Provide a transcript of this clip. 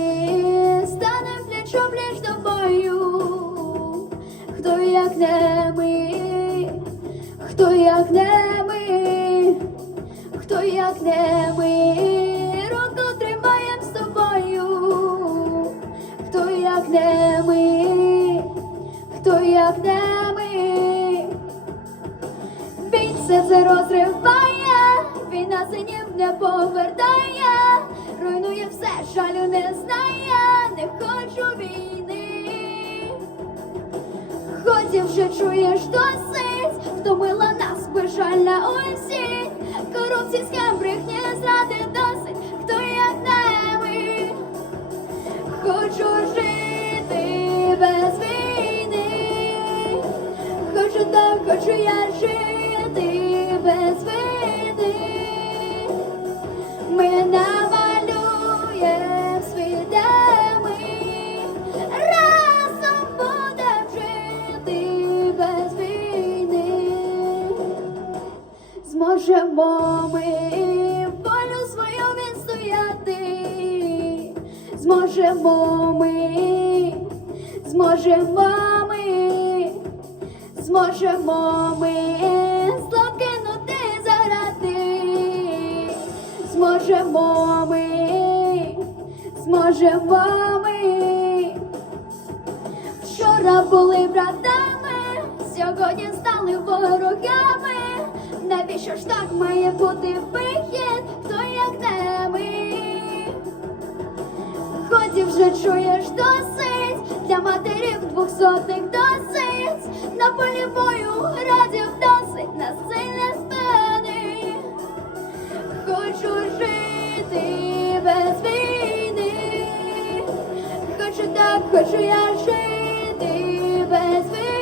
ми стане пліч опліч до бою, хто як не ми, хто як не ми, хто як не ми, руку тримаєм з тобою, хто як не ми, хто як не ми. Він все це розриває, війна синів не повертає, Хотів вже чуєш досить, втомила нас безжальна осінь, корупції, схем, брехні, зради досить, хто як не ми. Хочу жити без війни, хочу так, хочу я жити без війни. Зможемо ми волю свою відстояти, зможемо ми, зможемо ми, зможемо ми зло кинути заради, зможемо ми, зможемо ми. Вчора були братами, сьогодні стали ворогами. Навіщо ж так має бути вихід, хто як не ми? Ході вже чуєш досить, для матерів двохсотих досить, на полі бою радів досить, на сильне спини. Хочу жити без війни, хочу так, хочу я жити без війни.